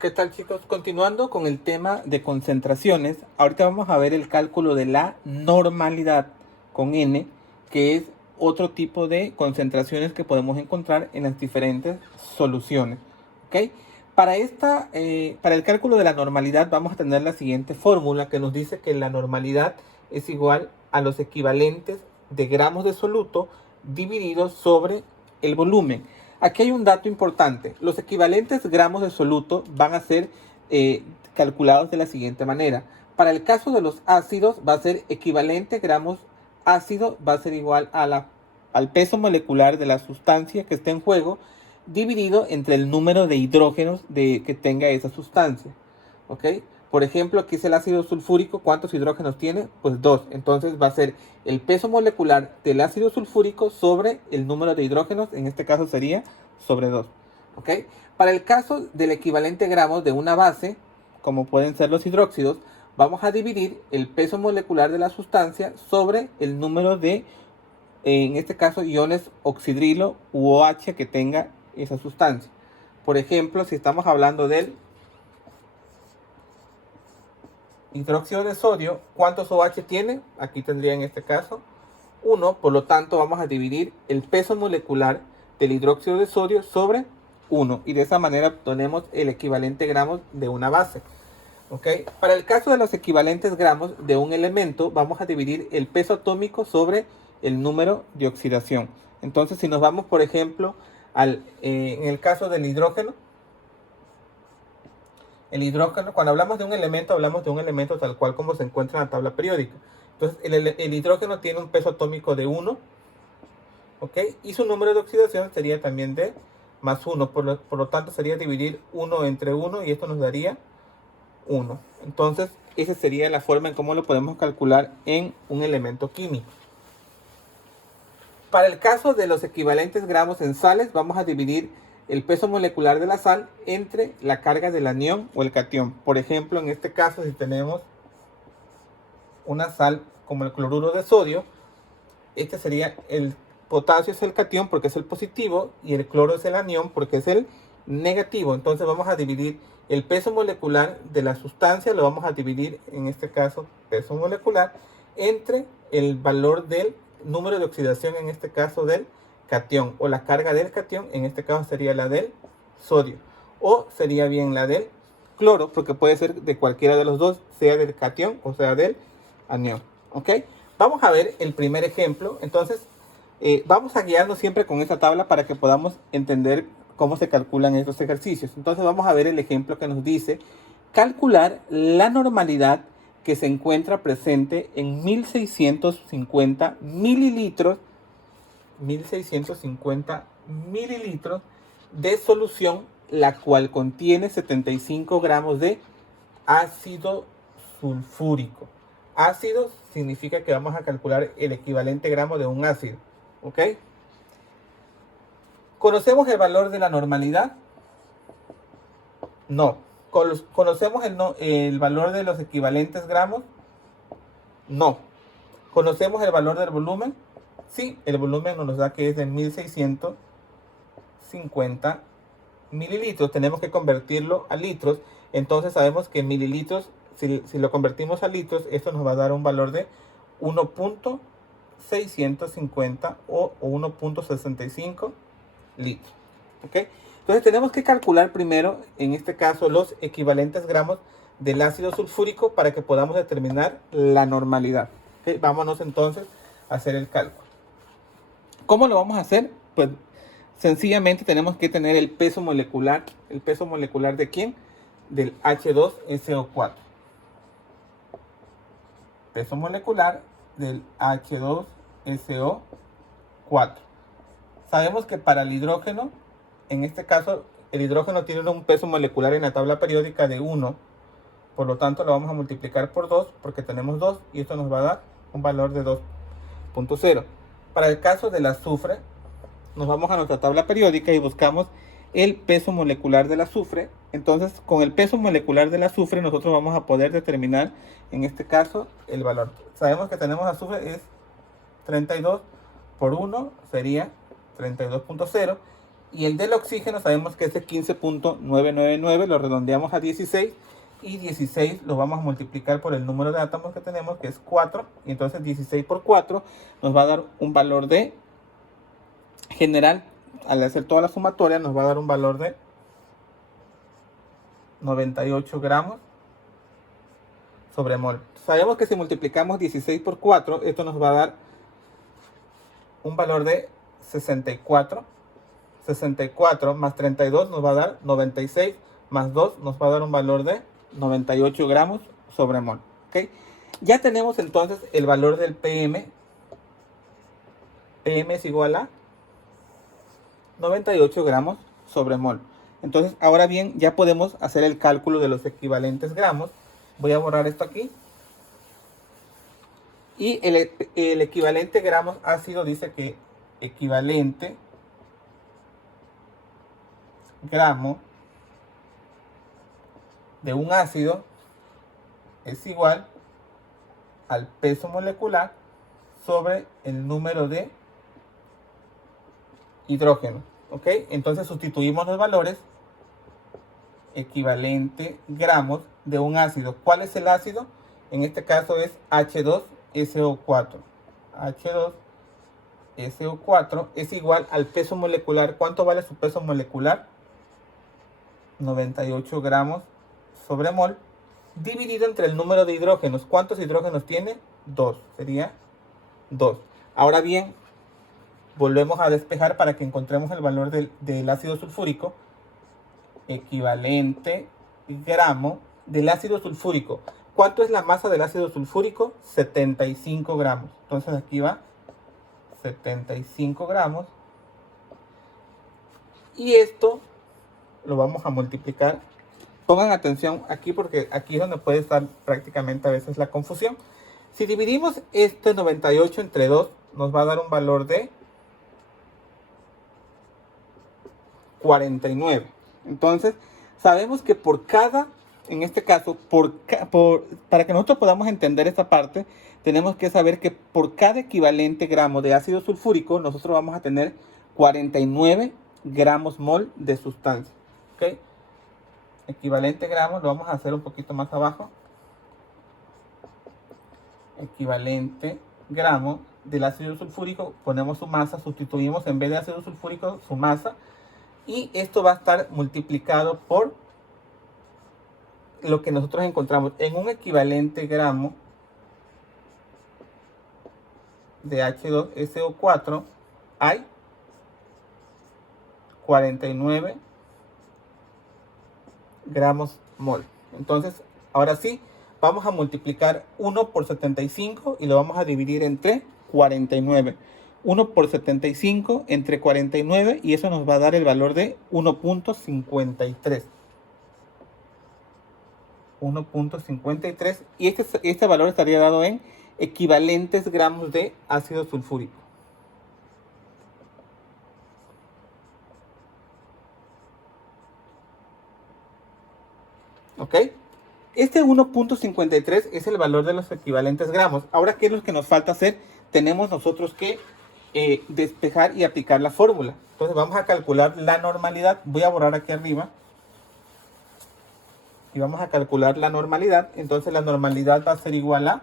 ¿Qué tal, chicos? Continuando con el tema de concentraciones, ahorita vamos a ver el cálculo de la normalidad con N, que es otro tipo de concentraciones que podemos encontrar en las diferentes soluciones. ¿Ok? Para el cálculo de la normalidad vamos a tener la siguiente fórmula que nos dice que la normalidad es igual a los equivalentes de gramos de soluto divididos sobre el volumen. Aquí hay un dato importante. Los equivalentes gramos de soluto van a ser calculados de la siguiente manera. Para el caso de los ácidos va a ser equivalente gramos ácido, va a ser igual a al peso molecular de la sustancia que esté en juego, dividido entre el número de hidrógenos que tenga esa sustancia. ¿Ok? Por ejemplo, aquí es el ácido sulfúrico. ¿Cuántos hidrógenos tiene? Pues 2. Entonces va a ser el peso molecular del ácido sulfúrico sobre el número de hidrógenos. En este caso sería sobre 2. ¿Ok? Para el caso del equivalente gramos de una base, como pueden ser los hidróxidos, vamos a dividir el peso molecular de la sustancia sobre el número de, en este caso, iones oxidrilo u OH que tenga esa sustancia. Por ejemplo, si estamos hablando del hidróxido de sodio, ¿cuántos OH tiene? Aquí tendría en este caso 1, por lo tanto vamos a dividir el peso molecular del hidróxido de sodio sobre 1 y de esa manera obtenemos el equivalente gramos de una base. ¿Ok? Para el caso de los equivalentes gramos de un elemento, vamos a dividir el peso atómico sobre el número de oxidación. Entonces, si nos vamos, por ejemplo, en el caso del hidrógeno, cuando hablamos de un elemento, hablamos de un elemento tal cual como se encuentra en la tabla periódica. Entonces, el hidrógeno tiene un peso atómico de 1, ¿ok? Y su número de oxidación sería también de más 1. Por lo tanto, sería dividir 1 entre 1 y esto nos daría 1. Entonces, esa sería la forma en cómo lo podemos calcular en un elemento químico. Para el caso de los equivalentes gramos en sales, vamos a dividir el peso molecular de la sal entre la carga del anión o el catión. Por ejemplo, en este caso, si tenemos una sal como el cloruro de sodio, este sería el potasio es el catión porque es el positivo y el cloro es el anión porque es el negativo. Entonces vamos a dividir el peso molecular de la sustancia, lo vamos a dividir, en este caso, peso molecular, entre el valor del número de oxidación, en este caso del catión, o la carga del catión, en este caso sería la del sodio, o sería bien la del cloro, porque puede ser de cualquiera de los dos, sea del catión o sea del anión. ¿Ok? Vamos a ver el primer ejemplo. Entonces, vamos a guiarnos siempre con esta tabla para que podamos entender cómo se calculan estos ejercicios. Entonces, vamos a ver el ejemplo que nos dice calcular la normalidad que se encuentra presente en 1650 mililitros 1650 mililitros de solución, la cual contiene 75 gramos de ácido sulfúrico. Ácido significa que vamos a calcular el equivalente gramo de un ácido. ¿Ok? ¿Conocemos el valor de la normalidad? No. ¿Conocemos el valor de los equivalentes gramos? No. ¿Conocemos el valor del volumen? Sí, el volumen nos da que es de 1650 mililitros. Tenemos que convertirlo a litros. Entonces sabemos que mililitros, si lo convertimos a litros, esto nos va a dar un valor de 1.650 o 1.65 litros. ¿Ok? Entonces tenemos que calcular primero, en este caso, los equivalentes gramos del ácido sulfúrico para que podamos determinar la normalidad. ¿Ok? Vámonos entonces a hacer el cálculo. ¿Cómo lo vamos a hacer? Pues sencillamente tenemos que tener el peso molecular. ¿El peso molecular de quién? Del H2SO4. Peso molecular del H2SO4. Sabemos que para el hidrógeno, en este caso, el hidrógeno tiene un peso molecular en la tabla periódica de 1. Por lo tanto, lo vamos a multiplicar por 2 porque tenemos 2 y esto nos va a dar un valor de 2.0. Para el caso del azufre, nos vamos a nuestra tabla periódica y buscamos el peso molecular del azufre. Entonces, con el peso molecular del azufre, nosotros vamos a poder determinar, en este caso, el valor. Sabemos que tenemos azufre es 32 por 1, sería 32.0. Y el del oxígeno sabemos que es de 15.999, lo redondeamos a 16. Y 16 lo vamos a multiplicar por el número de átomos que tenemos, que es 4. Y entonces 16 por 4 nos va a dar un valor de general. Al hacer toda la sumatoria nos va a dar un valor de 98 gramos sobre mol. Sabemos que si multiplicamos 16 por 4, esto nos va a dar un valor de 64. 64 más 32 nos va a dar 96, más 2 nos va a dar un valor de 98 gramos sobre mol. ¿Okay? Ya tenemos entonces el valor del PM. PM es igual a 98 gramos sobre mol. Entonces, ahora bien, ya podemos hacer el cálculo de los equivalentes gramos. Voy a borrar esto aquí. Y el equivalente gramos ácido dice que equivalente gramo de un ácido es igual al peso molecular sobre el número de hidrógeno. ¿Ok? Entonces sustituimos los valores. Equivalente gramos de un ácido. ¿Cuál es el ácido? En este caso es H2SO4. H2SO4 es igual al peso molecular. ¿Cuánto vale su peso molecular? 98 gramos sobre mol, dividido entre el número de hidrógenos. ¿Cuántos hidrógenos tiene? 2. Sería 2. Ahora bien, volvemos a despejar para que encontremos el valor del ácido sulfúrico. Equivalente gramo del ácido sulfúrico. ¿Cuánto es la masa del ácido sulfúrico? 75 gramos. Entonces aquí va 75 gramos. Y esto lo vamos a multiplicar. Pongan atención aquí porque aquí es donde puede estar prácticamente a veces la confusión. Si dividimos este 98 entre 2, nos va a dar un valor de 49. Entonces, sabemos que por cada, en este caso, para que nosotros podamos entender esta parte, tenemos que saber que por cada equivalente gramo de ácido sulfúrico, nosotros vamos a tener 49 gramos mol de sustancia. ¿Ok? Equivalente gramos, lo vamos a hacer un poquito más abajo. Equivalente gramo del ácido sulfúrico, ponemos su masa, sustituimos en vez de ácido sulfúrico su masa. Y esto va a estar multiplicado por lo que nosotros encontramos en un equivalente gramo de H2SO4. Hay 49 gramos mol. Entonces, ahora sí, vamos a multiplicar 1 por 75 y lo vamos a dividir entre 49. 1 por 75 entre 49 y eso nos va a dar el valor de 1.53. 1.53 y este valor estaría dado en equivalentes gramos de ácido sulfúrico. ¿Ok? Este 1.53 es el valor de los equivalentes gramos. Ahora, ¿qué es lo que nos falta hacer? Tenemos nosotros que despejar y aplicar la fórmula. Entonces vamos a calcular la normalidad. Voy a borrar aquí arriba. Y vamos a calcular la normalidad. Entonces la normalidad va a ser igual a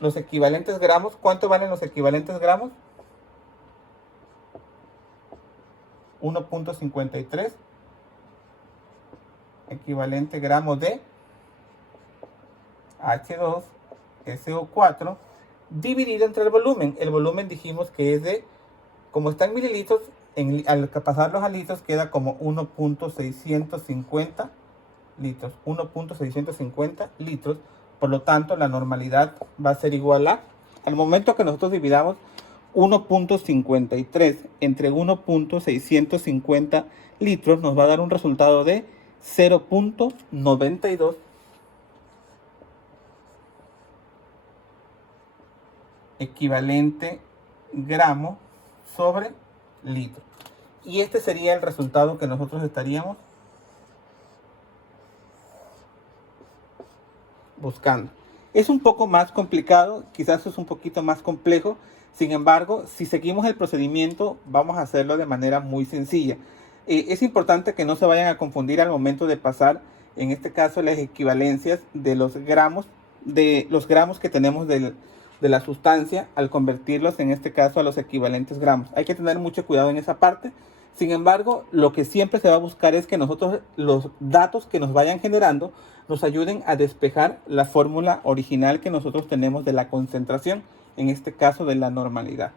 los equivalentes gramos. ¿Cuánto valen los equivalentes gramos? 1.53. Equivalente gramo de H2SO4 dividido entre el volumen. El volumen dijimos que es de, como está en mililitros, al pasarlos a litros queda como 1.650 litros. 1.650 litros. Por lo tanto, la normalidad va a ser igual a, al momento que nosotros dividamos 1.53 entre 1.650 litros, nos va a dar un resultado de 0.92 equivalente gramo sobre litro. Y este sería el resultado que nosotros estaríamos buscando. Es un poco más complicado, quizás es un poquito más complejo. Sin embargo, si seguimos el procedimiento, vamos a hacerlo de manera muy sencilla. Es importante que no se vayan a confundir al momento de pasar, en este caso, las equivalencias de los gramos que tenemos de la sustancia al convertirlos, en este caso, a los equivalentes gramos. Hay que tener mucho cuidado en esa parte. Sin embargo, lo que siempre se va a buscar es que nosotros, los datos que nos vayan generando, nos ayuden a despejar la fórmula original que nosotros tenemos de la concentración, en este caso de la normalidad.